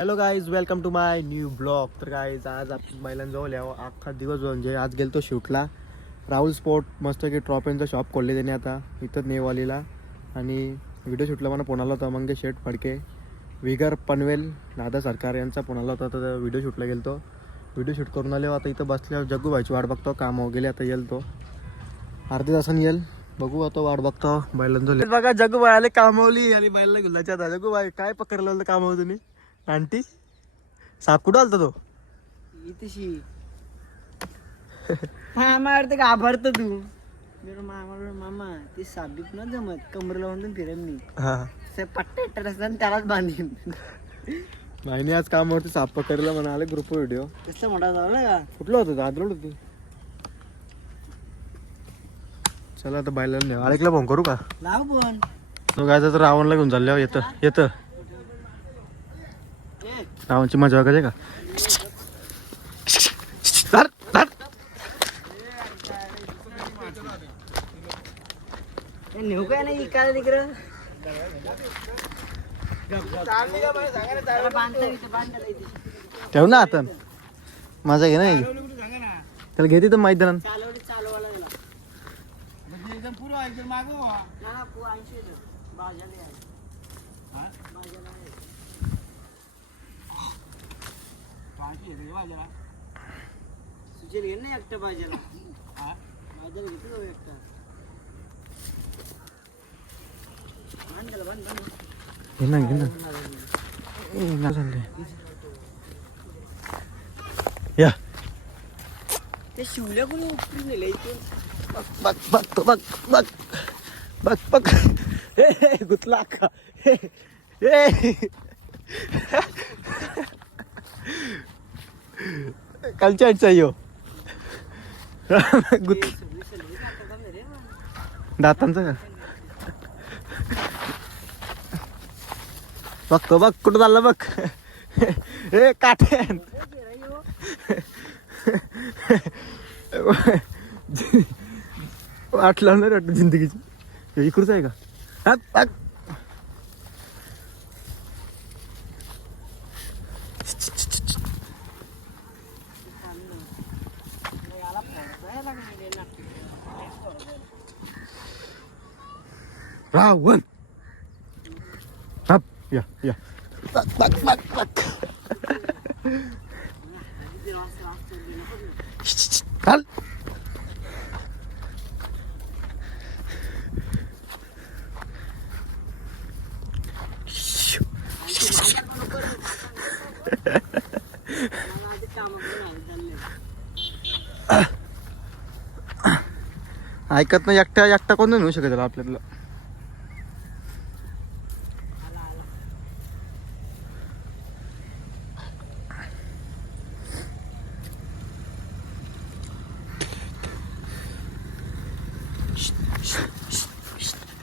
Hello guys welcome to my new blog तर guys आज आपण बैलांजवळ यावं. अख्खा दिवस म्हणजे आज गेलतो शूटला. राहुल स्पोर्ट मस्त की ट्रॉफींचं शॉप खोलले त्याने आता. इथं नेवालीला. आणि व्हिडिओ शूटला मला फोन आला होता मंगेश शेठ फडके. विगर पनवेल दादा सरकार यांचा फोन आला होता. तर व्हिडिओ शूटला गेलतो. व्हिडिओ शूट करून आले आता इथं बसल्यावर जग्गू भाईची वाट बघतो. काम गेले आता येईल तो. अर्ध्या तासाने येईल. बघू आता वाट बघतो बैलांजवळ. बघा जग्गू भाई आले कामवली. आणि बैलला गुल्लाच्या आता. जग्गू भाई काय पकडलं होतं कामावर तुम्ही? आंटी साप कुठं आलता तो? इथशी मामा वाटतं घाबरत तू. मेरो मामा म्हणलं, मामा ते साबीत न जमत कमर लावून फिरेन मी हा. पट्टे इट्टर असतात त्यालाच बांधीन. माहिनी आज कामावरती साप पकडलं म्हणा आले ग्रुप व्हिडिओ तसं मोठा झाला का? कुठलं होतं दादरोड होती. चला आता बायला नाही अरेकला फोन करू का? लाव पण तो काय तर रावणला घेऊन चालल्यावर येतं येतं. रावणची मजा बघायची का? नेऊ काय नाही इकायला तिकडं. ठेव ना आता. माझा घे नाही त्याला घेते तर लागला. ना, ना, पो ऐंशी येतं. भाज्याला भाज्याला सुचेल घे ना घेतो जाऊ एकटा बांधला बांध, घे ना घे ना या ते शिवल्या कोणी उपटून नेलं इथे बघ बघ तो बघ बघ बघ बघ हे, गुतला का हे हे. कालच्या आठचा यो. गुत दातांचा का? बघतो बघ कुठं चाललं बघ. हे काठे वाट लावणार वाटतं जिंदगीची. हे आहे का? हा, हा. रावण हप, या या बघ बघ बघ बघ चाल ऐकत नाही एकट्या एकटा कोण नाही होऊ शकत त्याला आपल्याला.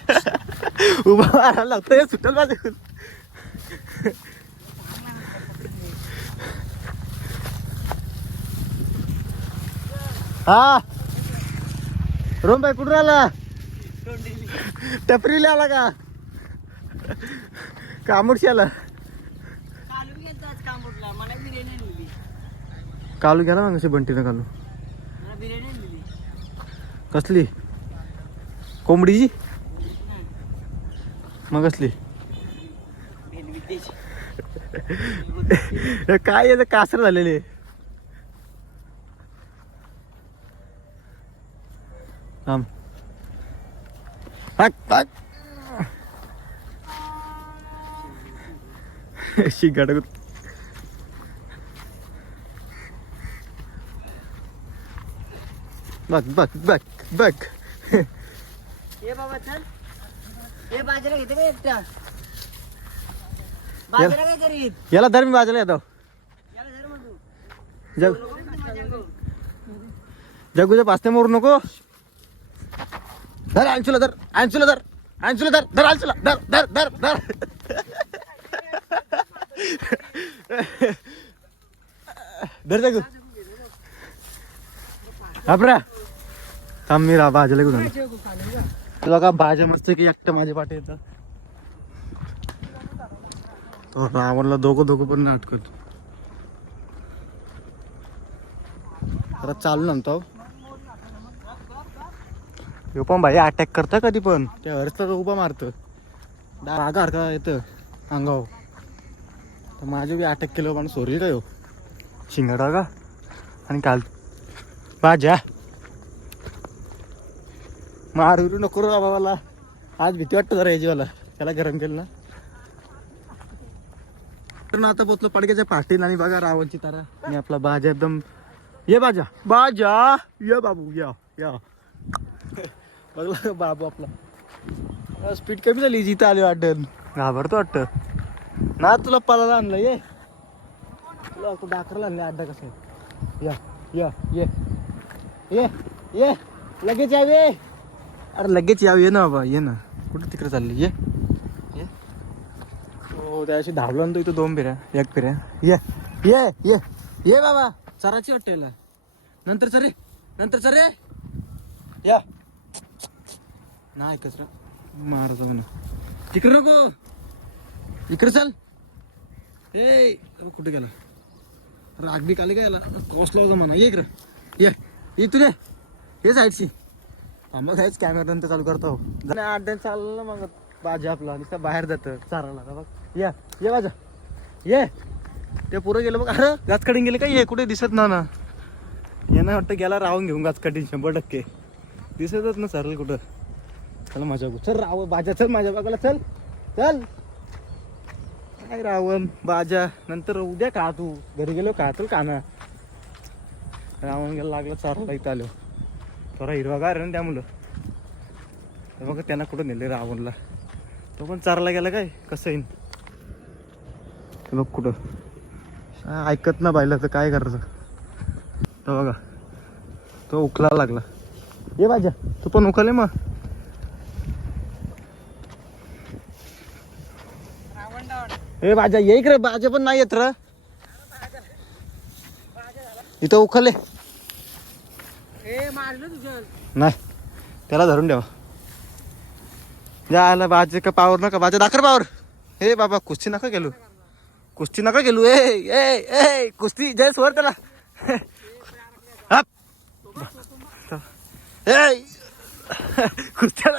उभा मारायला लागतोय सुटल माझे हा. रोम भाई कुठं आला टपरीला आला का? कामुडशी आला कालू घ्या ना मग अशी बंटीनं कालू. कसली? कोंबडीची? मग कसली? काय कासर झालेले थांब हाक, हाक. शिंगाडा गुत. बघ बघ बघ बघ ये बाबा चल हे बाजूला घेते का एकटा बाजूला काय करीत याला धर मी बाजूला येतो याला धर मग तू जग? जगूच्या पाचते मोरू नको धर अंशुला धर अंशुला धर अंशुला धर धर अंशुला धर धर धर धर. धर जगू आपरा थांब मी रा भाज्याला घेऊन तुला का भाज्या मस्त की एकटं माझ्या पाठी येतं? तो रावणला दोघं दोघं पण नाटकत जरा चालू नंतर ह्यो पण भाई अटॅक करता कधी पण. त्या हरचा तो उभा मारतं रागा हरका येतं अंगाव तर माझे बी अटॅक केलं पण सोरी का ह्यो शिंगाडा का? आणि काल भाज्या मारू नको रे बाबा मला. आज भीती वाटतं जरा याची मला त्याला गरम केलं ना. आता पोचलो पडक्याच्या पाटील आणि बघा रावणची तारा. आणि आपला बाजा एकदम ये बाजा. बाजा! ये बाबू या या. बघला बाबू आपला. स्पीड कमी झाली जिथं आली वाटत घाबरतो वाटतं. ना तुला पलाला आणलं ये. तुला तू डाकरला आणले अड्डा कसं? या या ये. ये ये. लगेच यावे. अरे लगेच यावे ये ना बाबा ये ना. कुठं तिकडे चालली ये. ये. हो त्याशी धावलो ना तो इथं दोन फेऱ्या एक फेऱ्या. ये ये ये. ये बाबा चराची वाटतं याला. नंतर चरे नंतर चरे. या. नाही कचरा मार जाऊन तिकडे नको. इकडे चल. ए अरे कुठे गेला? राग बी काले का याला? लावतो म्हणा. ये इकडे. ये. इथून ये. ये साईडशी. मग काहीच कॅमेरा नंतर चालू करतो. आठ अड्ड्यात चाललं मग बाजा आपला. नुसतं बाहेर जातं. चाराला का बघ. या. ये बाजा. ये. ते पुरं गेलं बघ. अरे गाच गेले का? ये कुठे दिसत ना ना. यांना वाटतं गेला राहून घेऊन गाच कटीन शंभर टक्के. दिसतच ना सरळ कुठं. चल माझ्या चल राव बाजा चल माझ्या बागाला चल. चल. काय रावण बाजा नंतर उद्या का तू? घरी गेलो का तुला काना? रावण गेला लागला चारला इथं आलो. थोडा हिरवागार आहे ना त्या मुलं. तर बघ त्यांना कुठं नेले रावणला. तो पण चारला गेला काय? कसं येईन? बघ कुठं. ऐकत ना बायला तर काय करायचं? तर बघा. तो उकला लागला. ये बाजा तू पण उकले मग. ए बाजा ये इकडे बाजा पण नाही येत र. इथं उखले नाही त्याला धरून ठेवा. जा आला बाजे का पावर नका बाजा दाखर पावर हे बाबा कुस्ती नका गेलो कुस्ती नका गेलो ए ए ए कुस्ती जय स्वर त्याला. ए कुस्त्या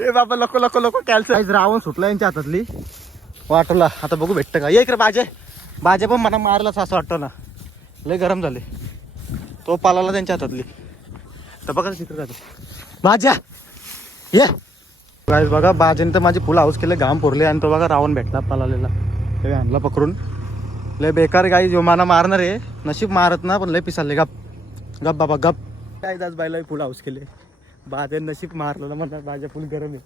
ए बाबा लको लको लको कॅल्सर रावण सुटला यांच्या हातातली. वाटला आता बघू भेटतं का? ये इकडे बाजे. बाजे पण मला मारलाच असं वाटतं ना. लय गरम झाले. तो पालाला त्यांच्या हातातली. तर बघा चित्र जातो. बाजा ये. गाईस बघा बाजेने तर माझी फुल हाऊस केले घाम पुरले आणि तो बघा रावण भेटला पालालेला. ते आणला पकडून. लय बेकार गाई जो मला मारणार आहे. नशीब मारत ना पण लय पिसाले. गप. गप बाबा गप. काय दास बायला फुलं हाऊस केले. बाजेने नशीब मारलं ना म्हणणार बाजा फुल गरम आहे.